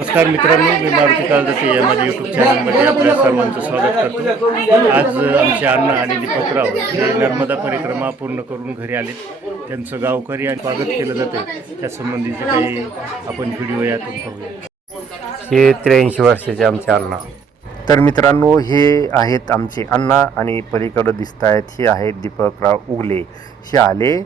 नमस्कार मित्रांनो, मी मारुती काळजाते या माझ्या यूट्यूब चॅनलमध्ये आपल्या सर्वांचं स्वागत करतो. आज आमचे अण्णा आणि दीपकराव हे नर्मदा परिक्रमा पूर्ण करून घरी आलेत. त्यांचं गावकरी आणि स्वागत केलं जाते त्या संबंधीचे काही आपण व्हिडिओ यातून पाहूया. हे 83 वर्षाचे आमचे अण्णा. तर मित्रांनो, हे आहेत आमचे अण्णा आणि पलीकडे दिसत आहेत हे आहेत दीपकराव उगले. हे आले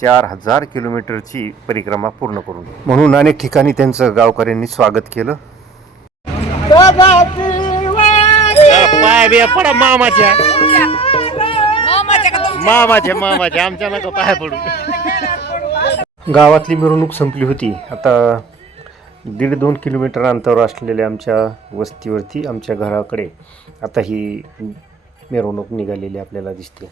4000 किलोमीटरची परिक्रमा पूर्ण करून, म्हणून अनेक ठिकाणी त्यांचं गावकऱ्यांनी स्वागत केलं. पाय बिया पडा मामाच्या मामाच्या आमच्या नका पाय पडू. गावातली मिरवणूक संपली होती. आता 1.5-2 किलोमीटर अंतरावर असलेल्या आमच्या वस्तीवरती आमच्या घराकडे आता ही मिरवणूक निघालेली आपल्याला दिसते.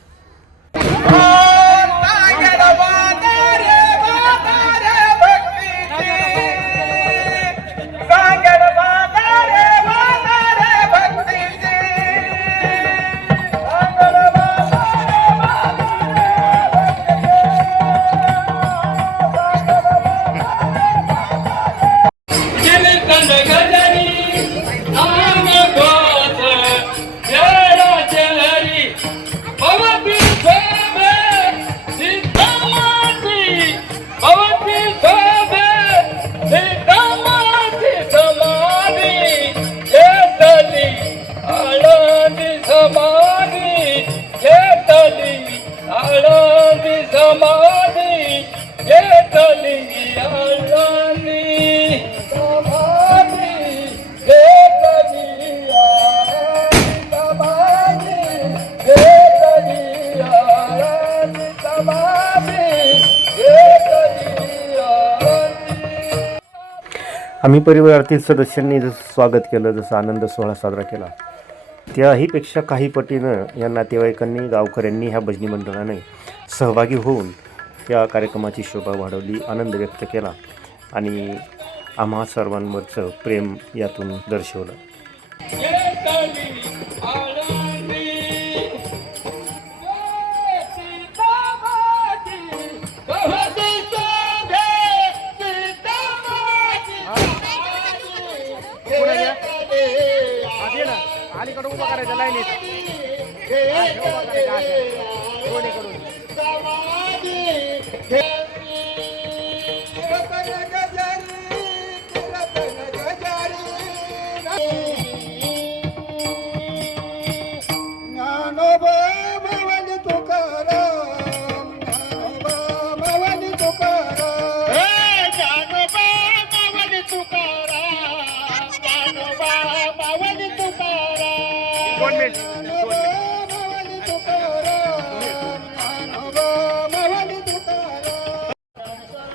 आम्ही परिवारातील सदस्यांनी जसं स्वागत केलं, जसं आनंद सोहळा साजरा केला, त्याहीपेक्षा काही पटीनं या नातेवाईकांनी, गावकऱ्यांनी, ह्या भजनी मंडळाने सहभागी होऊन या कार्यक्रमाची शोभा वाढवली, आनंद व्यक्त केला आणि आम्हा सर्वांवरचं प्रेम यातून दर्शवलं. अलीकडे उभा करायचं लाईनीत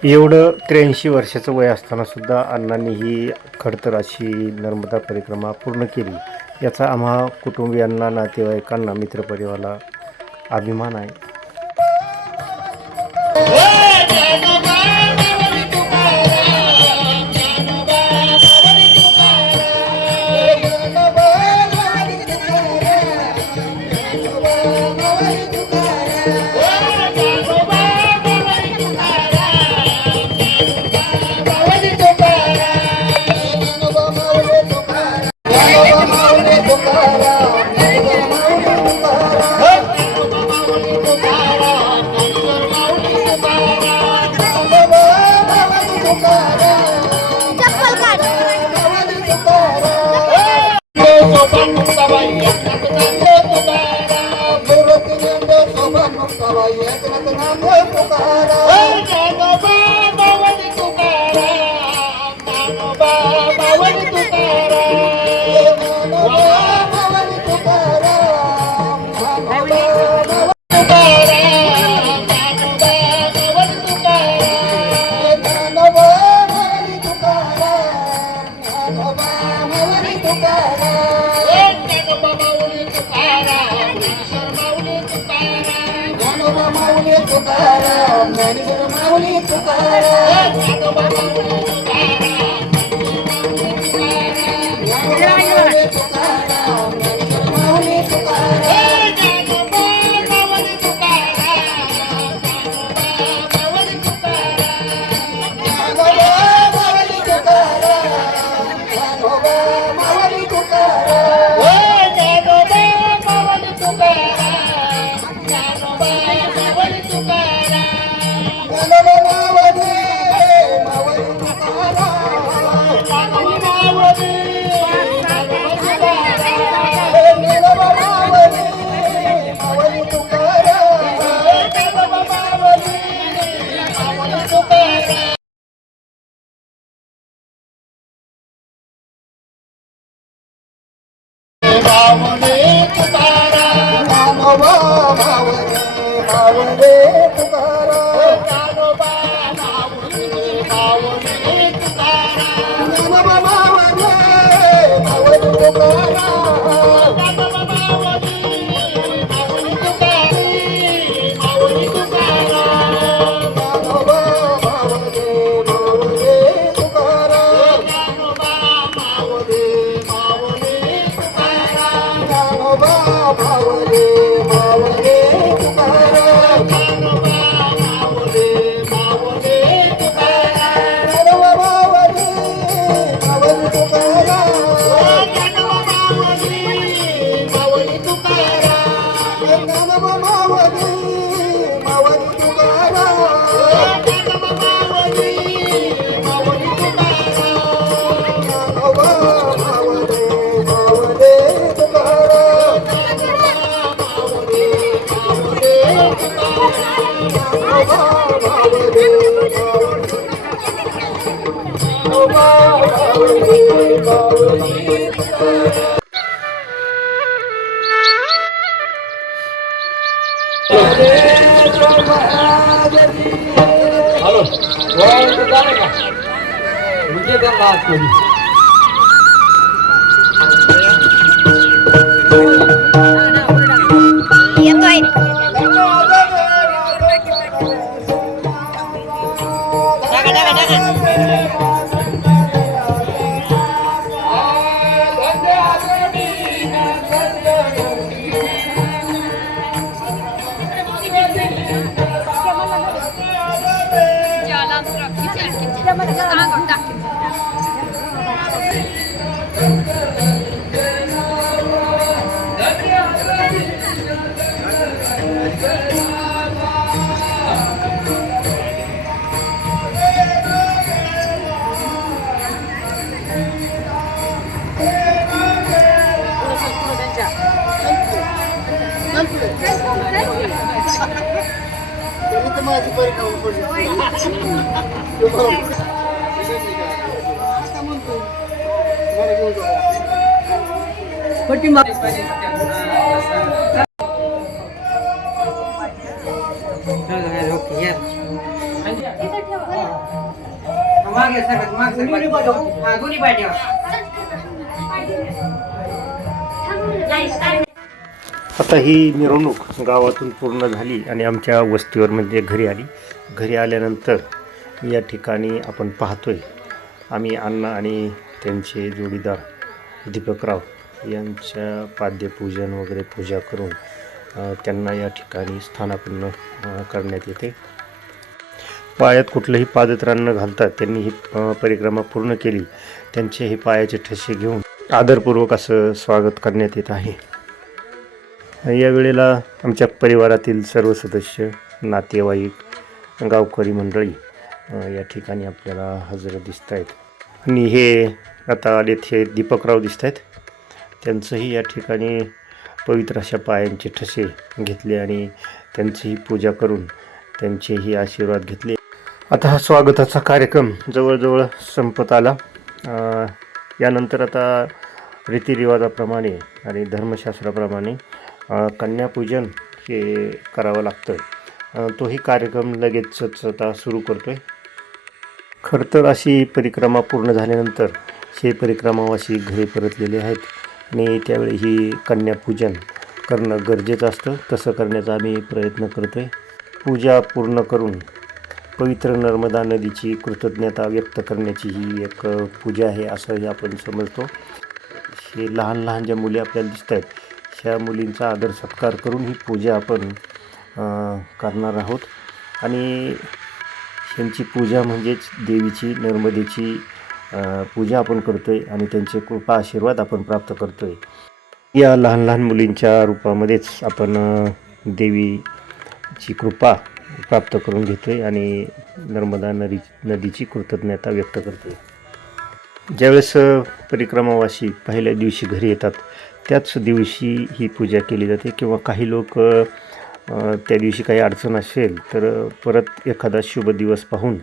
एवढं 83 वर्षाचं वय असताना सुद्धा अण्णांनी ही खडतर अशी नर्मदा परिक्रमा पूर्ण केली. याचा आम्हा कुटुंबियांना, नातेवाईकांना, मित्रपरिवाराला अभिमान आहे. मावले तुकाराम ज्ञानोबा मावले तुकाराम ज्ञानोबा मावले तुकाराम ज्ञानोबा मावले तुकाराम हॅलो झालं का म्हणजे त्या बात केली येतोय मागे सगळं दोन्ही पाय आता ही मिरवणूक गावातून पूर्ण झाली आणि आमच्या वस्तीवर म्हणजे घरी आली. घरी आल्यानंतर या ठिकाणी आपण पाहतोय आम्ही अण्णा आणि त्यांचे जोडीदार दीपकराव यांच्या पाद्यपूजन वगैरे पूजा करून त्यांना या ठिकाणी स्थानापन्न करण्यात येते. पायात कुठलंही पादत्राण न घालता त्यांनी ही परिक्रमा पूर्ण केली. त्यांचे हे पायाचे ठसे घेऊन आदरपूर्वक असं स्वागत करण्यात येत आहे. या वेळेला आमच्या परिवारातील सर्व सदस्य, नातेवाईक, गावकरी मंडळी या ठिकाणी आपल्याला हजर दिसत आहेत. आणि हे आता आलेत हे दीपकराव दिसत आहेत. त्यांचंही या ठिकाणी पवित्र अशा पायांचे ठसे घेतले आणि त्यांचीही पूजा करून त्यांचेही आशीर्वाद घेतले. आता हा स्वागताचा कार्यक्रम जवळजवळ संपत आला. यानंतर आता रीतिरिवाजाप्रमाणे आणि धर्मशास्त्राप्रमाणे कन्यापूजन हे करावं लागतं. तोही कार्यक्रम लगेचच आता सुरू करतो आहे. खरं तर अशी परिक्रमा पूर्ण झाल्यानंतर हे परिक्रमावासी घरी परतलेले आहेत आणि त्यावेळी ही कन्यापूजन करणं गरजेचं असतं. तसं करण्याचा आम्ही प्रयत्न करतो आहे. पूजा पूर्ण करून पवित्र नर्मदा नदीची कृतज्ञता व्यक्त करण्याची ही एक पूजा आहे असंही आपण समजतो. हे लहान लहान ज्या मुली आपल्याला दिसत आहेत ह्या मुलींचा आदर सत्कार करून ही पूजा आपण करणार आहोत. आणि ह्यांची पूजा म्हणजेच देवीची नर्मदेची पूजा आपण करतो आहे आणि त्यांचे कृपा आशीर्वाद आपण प्राप्त करतो आहे. या लहान लहान मुलींच्या रूपामध्येच आपण देवीची कृपा प्राप्त करून घेतो आहे आणि नर्मदा नदीची कृतज्ञता व्यक्त करतो आहे. ज्यावेळेस परिक्रमावासी पहिल्या दिवशी घरी येतात त्याच दिवशी ही पूजा केली जाते. किंवा काही लोक त्या दिवशी काही अडचण असेल तर परत एखादा शुभ दिवस पाहून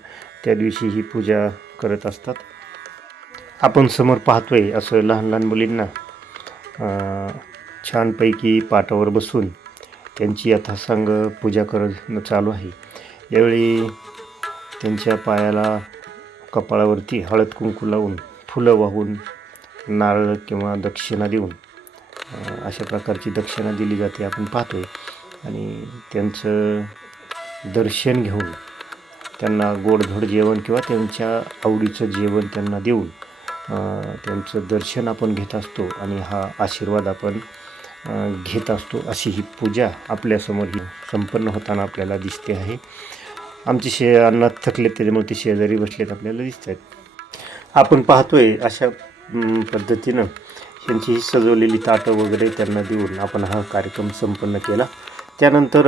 त्या दिवशी ही पूजा करत असतात. आपण समोर पाहतोय असं लहान लहान मुलींना छानपैकी पाटावर बसून त्यांची यथासांग पूजा करणं चालू आहे. यावेळी त्यांच्या पायाला कपाळावरती हळद कुंकू लावून, फुलं वाहून, नारळ किंवा दक्षिणा देऊन अशा प्रकारची दक्षिणा दिली जाते आपण पाहतोय. आणि त्यांचं दर्शन घेऊन त्यांना गोडधोड जेवण किंवा त्यांच्या आवडीचं जेवण त्यांना देऊन त्यांचं दर्शन आपण घेत असतो आणि हा आशीर्वाद आपण घेत असतो. अशी ही पूजा आपल्यासमोर ही संपन्न होताना आपल्याला दिसते आहे. आमचे अण्णा थकलेत त्याच्यामुळे ते शेजारी बसलेत आपल्याला दिसत आहेत. आपण पाहतोय अशा पद्धतीनं त्यांची ही सजवलेली ताटं वगैरे त्यांना देऊन आपण हा कार्यक्रम संपन्न केला. त्यानंतर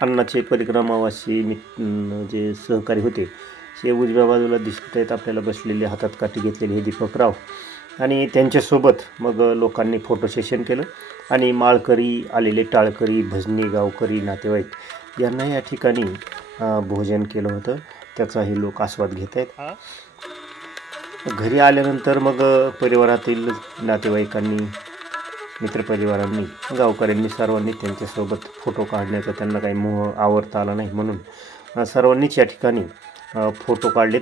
अण्णाचे परिक्रमावासी जे सहकारी होते हे उजव्या बाजूला दिसत आहेत आपल्याला बसलेले, हातात काठी घेतलेले हे दीपकराव. आणि त्यांच्यासोबत मग लोकांनी फोटो सेशन केलं आणि माळकरी आलेले, टाळकरी, भजनी, गावकरी, नातेवाईक यांना या ठिकाणी भोजन केलं होतं. त्याचाही लोक आस्वाद घेत आहेत. घरी आल्यानंतर मग परिवारातील नातेवाईकांनी, मित्रपरिवारांनी, गावकऱ्यांनी सर्वांनी त्यांच्यासोबत फोटो काढण्याचा त्यांना काही मोह आवरता आला नाही म्हणून सर्वांनीच या ठिकाणी फोटो काढलेत.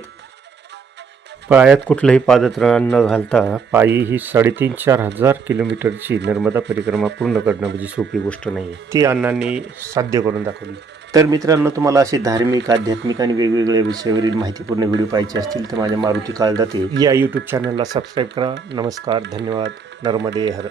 पायात कुठलंही पादत्राण न घालता पायी ही 3,500-4,000 हजार किलोमीटरची नर्मदा परिक्रमा पूर्ण करणं म्हणजे सोपी गोष्ट नाही आहे. ती अण्णांनी साध्य करून दाखवली. तर मित्रांनो, तुम्हाला असे धार्मिक, आध्यात्मिक आणि वेगवेगळ्या विषयावरील माहितीपूर्ण व्हिडिओ पाहिजे असतील तर माझ्या मारुती काळदाते या यूट्यूब चॅनलला सबस्क्राईब करा. नमस्कार, धन्यवाद. नर्मदे हर.